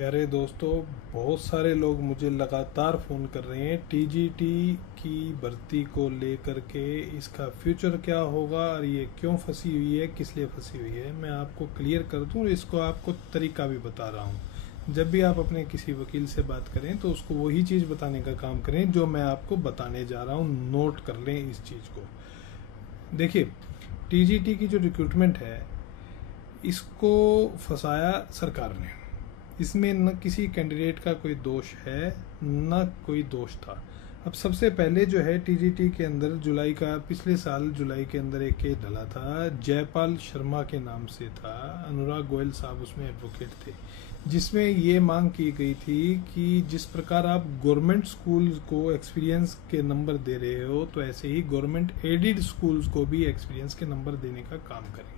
प्यारे दोस्तों, बहुत सारे लोग मुझे लगातार फ़ोन कर रहे हैं टीजीटी की भर्ती को लेकर के। इसका फ्यूचर क्या होगा और ये क्यों फंसी हुई है, किस लिए फंसी हुई है, मैं आपको क्लियर कर दूं और इसको आपको तरीका भी बता रहा हूं। जब भी आप अपने किसी वकील से बात करें तो उसको वही चीज़ बताने का काम करें जो मैं आपको बताने जा रहा हूं। नोट कर लें इस चीज़ को। देखिए, टीजीटी की जो रिक्रूटमेंट है, इसको फंसाया सरकार ने। इसमें न किसी कैंडिडेट का कोई दोष है, न कोई दोष था। अब सबसे पहले जो है, टीजीटी के अंदर पिछले साल जुलाई के अंदर एक केस डला था, जयपाल शर्मा के नाम से था। अनुराग गोयल साहब उसमें एडवोकेट थे, जिसमें ये मांग की गई थी कि जिस प्रकार आप गवर्नमेंट स्कूल को एक्सपीरियंस के नंबर दे रहे हो, तो ऐसे ही गवर्नमेंट एडेड स्कूल्स को भी एक्सपीरियंस के नंबर देने का काम करें।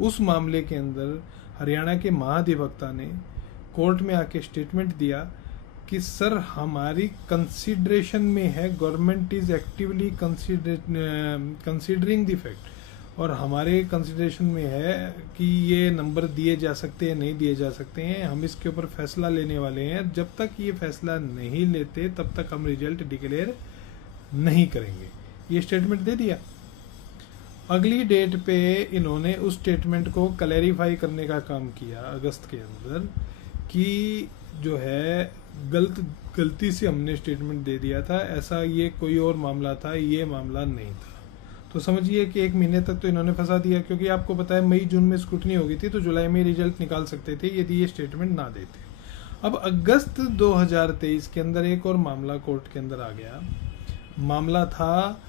उस मामले के अंदर हरियाणा के महाधिवक्ता ने कोर्ट में आके स्टेटमेंट दिया कि सर, हमारी कंसिडरेशन में है, government is actively considering the fact, और हमारे कंसिडरेशन में है कि ये नंबर दिए जा सकते हैं, नहीं दिए जा सकते हैं। हम इसके ऊपर फैसला लेने वाले हैं। जब तक ये फैसला नहीं लेते तब तक हम रिजल्ट डिक्लेयर नहीं करेंगे। ये स्टेटमेंट दे दिया। अगली डेट पे इन्होंने उस स्टेटमेंट को क्लैरिफाई करने का काम किया अगस्त के अंदर कि जो है गलती से हमने स्टेटमेंट दे दिया था, ऐसा ये कोई और मामला था, ये मामला नहीं था। तो समझिए कि 1 महीने तक तो इन्होंने फंसा दिया, क्योंकि आपको पता है मई जून में स्क्रूटनी हो गई थी, तो जुलाई में रिजल्ट निकाल सकते थे यदि ये स्टेटमेंट ना देते। अब अगस्त 2023 के अंदर एक और मामला कोर्ट के अंदर आ गया। मामला था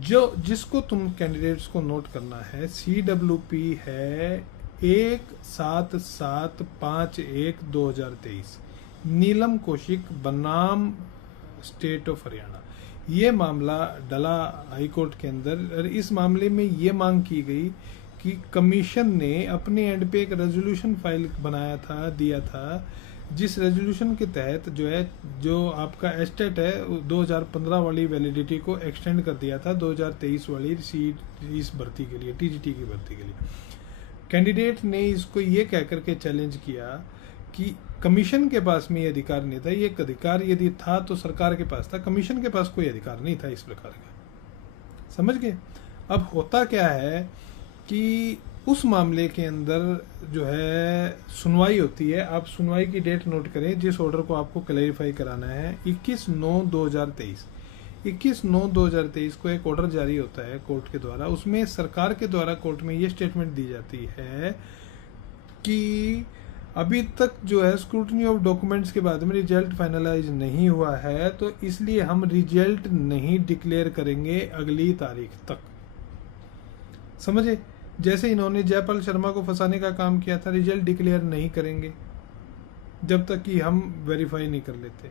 जिसको तुम कैंडिडेट्स को नोट करना है, CWP है 17751/2023, नीलम कौशिक बनाम स्टेट ऑफ हरियाणा। ये मामला डला हाई कोर्ट के अंदर, और इस मामले में ये मांग की गई कि कमीशन ने अपने एंड पे एक रेजोल्यूशन फाइल दिया था, जिस रेजोल्यूशन के तहत जो आपका एस्टेट है 2015 वाली वैलिडिटी को एक्सटेंड कर दिया था 2023 वाली सीट इस भर्ती के लिए, टीजीटी की भर्ती के लिए। कैंडिडेट ने इसको ये कह करके चैलेंज किया कि कमीशन के पास में ये अधिकार नहीं था। ये अधिकार यदि था तो सरकार के पास था, कमीशन के पास कोई अधिकार नहीं था इस प्रकार का। समझ गए? अब होता क्या है कि उस मामले के अंदर जो है सुनवाई होती है। आप सुनवाई की डेट नोट करें, जिस ऑर्डर को आपको क्लैरिफाई कराना है। 21/9/2023 को एक ऑर्डर जारी होता है कोर्ट के द्वारा। उसमें सरकार के द्वारा कोर्ट में ये स्टेटमेंट दी जाती है कि अभी तक जो है स्क्रूटनी ऑफ डॉक्यूमेंट्स के बाद में रिजल्ट फाइनलाइज नहीं हुआ है, तो इसलिए हम रिजल्ट नहीं डिक्लेयर करेंगे अगली तारीख तक। समझे? जैसे इन्होंने जयपाल शर्मा को फंसाने का काम किया था, रिजल्ट डिक्लेयर नहीं करेंगे जब तक कि हम वेरीफाई नहीं कर लेते।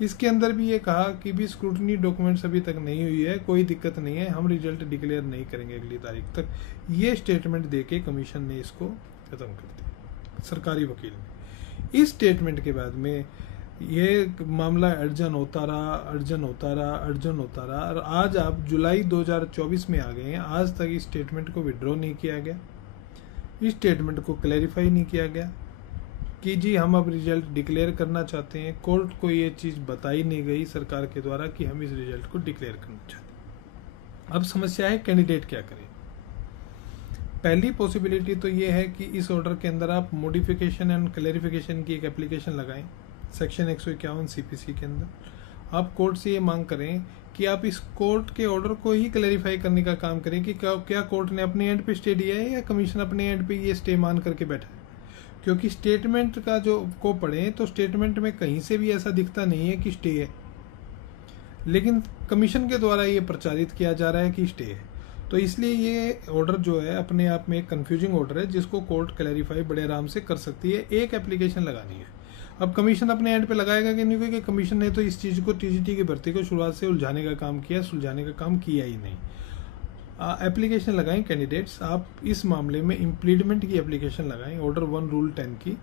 इसके अंदर भी ये कहा कि भी स्क्रूटनी डॉक्यूमेंट्स अभी तक नहीं हुई है, कोई दिक्कत नहीं है, हम रिजल्ट डिक्लेयर नहीं करेंगे अगली तारीख तक। ये स्टेटमेंट देके कमीशन ने इसको खत्म कर दिया, सरकारी वकील ने। इस स्टेटमेंट के बाद में ये मामला अर्जन होता रहा, और आज आप जुलाई 2024 में आ गए हैं। आज तक इस स्टेटमेंट को विड्रॉ नहीं किया गया, इस स्टेटमेंट को क्लैरिफाई नहीं किया गया कि जी हम अब रिजल्ट डिक्लेयर करना चाहते हैं। कोर्ट को ये चीज़ बताई नहीं गई सरकार के द्वारा कि हम इस रिजल्ट को डिक्लेयर करना चाहते हैं। अब समस्या है कैंडिडेट क्या करें। पहली पॉसिबिलिटी तो ये है कि इस ऑर्डर के अंदर आप मॉडिफिकेशन एंड क्लैरिफिकेशन की एक एप्लीकेशन लगाएं। सेक्शन 151 CPC के अंदर आप कोर्ट से ये मांग करें कि आप इस कोर्ट के ऑर्डर को ही क्लैरिफाई करने का काम करें कि क्या कोर्ट ने अपने एंड पे स्टे दिया है या कमीशन अपने एंड पे ये स्टे मान करके बैठा है। क्योंकि स्टेटमेंट का जो को पढ़ें तो स्टेटमेंट में कहीं से भी ऐसा दिखता नहीं है कि स्टे है, लेकिन कमीशन के द्वारा ये प्रचारित किया जा रहा है कि स्टे है। तो इसलिए ये ऑर्डर जो है अपने आप में एक कंफ्यूजिंग ऑर्डर है, जिसको कोर्ट क्लैरिफाई बड़े आराम से कर सकती है। एक एप्लीकेशन लगानी है। अब कमीशन अपने एंड पे लगाएगा कि नहीं, क्योंकि कमीशन ने तो इस चीज़ को टीजीटी की भर्ती को शुरुआत से उलझाने का काम किया, सुलझाने का काम किया ही नहीं। एप्लीकेशन लगाएं कैंडिडेट्स। आप इस मामले में इम्प्लीडमेंट की एप्लीकेशन लगाएं, ऑर्डर 1 रूल 10 की।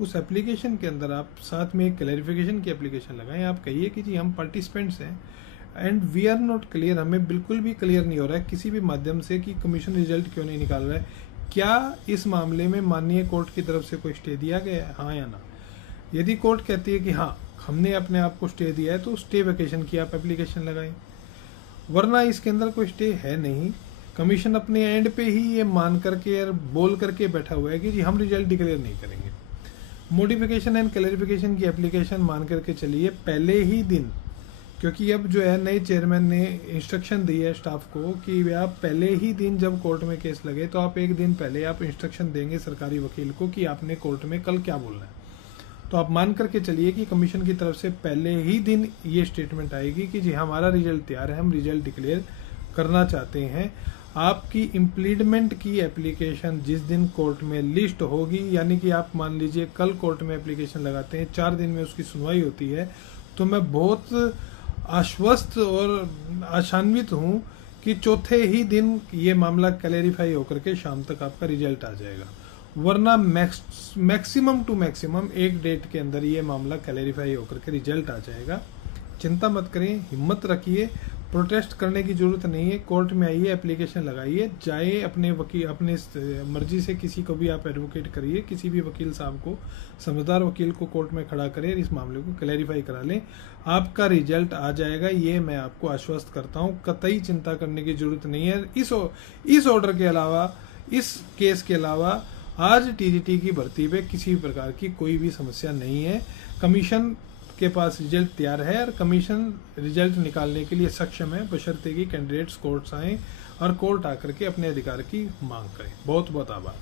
उस एप्लीकेशन के अंदर आप साथ में एक क्लैरिफिकेशन की एप्लीकेशन लगाएं। आप कहिए कि जी हम पार्टिसिपेंट्स हैं and we are not clear, हमें बिल्कुल भी क्लियर नहीं हो रहा है किसी भी माध्यम से कि कमीशन रिजल्ट क्यों नहीं निकाल रहा है। क्या इस मामले में माननीय कोर्ट की तरफ से कोई स्टे दिया गया है, हाँ या ना? यदि कोर्ट कहती है कि हाँ हमने अपने आप को स्टे दिया है तो स्टे वेकेशन की आप एप्लीकेशन लगाएं, वरना इसके अंदर कोई स्टे है नहीं। कमीशन अपने एंड पे ही ये मान करके और बोल करके बैठा हुआ है कि जी हम रिजल्ट डिक्लेयर नहीं करेंगे। मॉडिफिकेशन एंड क्लैरिफिकेशन की एप्लीकेशन मान करके चलिए पहले ही दिन, क्योंकि अब जो है नए चेयरमैन ने इंस्ट्रक्शन दी है स्टाफ को कि आप पहले ही दिन जब कोर्ट में केस लगे तो आप एक दिन पहले आप इंस्ट्रक्शन देंगे सरकारी वकील को कि आपने कोर्ट में कल क्या बोलना है। तो आप मान करके चलिए कि कमीशन की तरफ से पहले ही दिन ये स्टेटमेंट आएगी कि जी हमारा रिजल्ट तैयार है, हम रिजल्ट डिक्लेयर करना चाहते हैं। आपकी इम्प्लीडमेंट की एप्लीकेशन जिस दिन कोर्ट में लिस्ट होगी, यानी कि आप मान लीजिए कल कोर्ट में एप्लीकेशन लगाते हैं, 4 दिन में उसकी सुनवाई होती है, तो मैं बहुत आश्वस्त और आशान्वित हूँ कि चौथे ही दिन ये मामला क्लैरिफाई होकर के शाम तक आपका रिजल्ट आ जाएगा। वरना मैक्सिमम टू मैक्सिमम एक डेट के अंदर ये मामला क्लैरिफाई होकर के रिजल्ट आ जाएगा। चिंता मत करिए, हिम्मत रखिए, प्रोटेस्ट करने की जरूरत नहीं है। कोर्ट में आइए, एप्लीकेशन लगाइए, जाए अपने वकील, अपने मर्जी से किसी को भी आप एडवोकेट करिए, किसी भी वकील साहब को, समझदार वकील को कोर्ट में खड़ा करें, इस मामले को क्लैरिफाई करा लें, आपका रिजल्ट आ जाएगा। ये मैं आपको आश्वस्त करता हूँ, कतई चिंता करने की जरूरत नहीं है। इस ऑर्डर के अलावा, इस केस के अलावा आज टीजीटी की भर्ती पे किसी भी प्रकार की कोई भी समस्या नहीं है। कमीशन के पास रिजल्ट तैयार है और कमीशन रिजल्ट निकालने के लिए सक्षम है, बशर्ते कि कैंडिडेट्स कोर्ट्स आएँ और कोर्ट आकर के अपने अधिकार की मांग करें। बहुत बहुत आभार।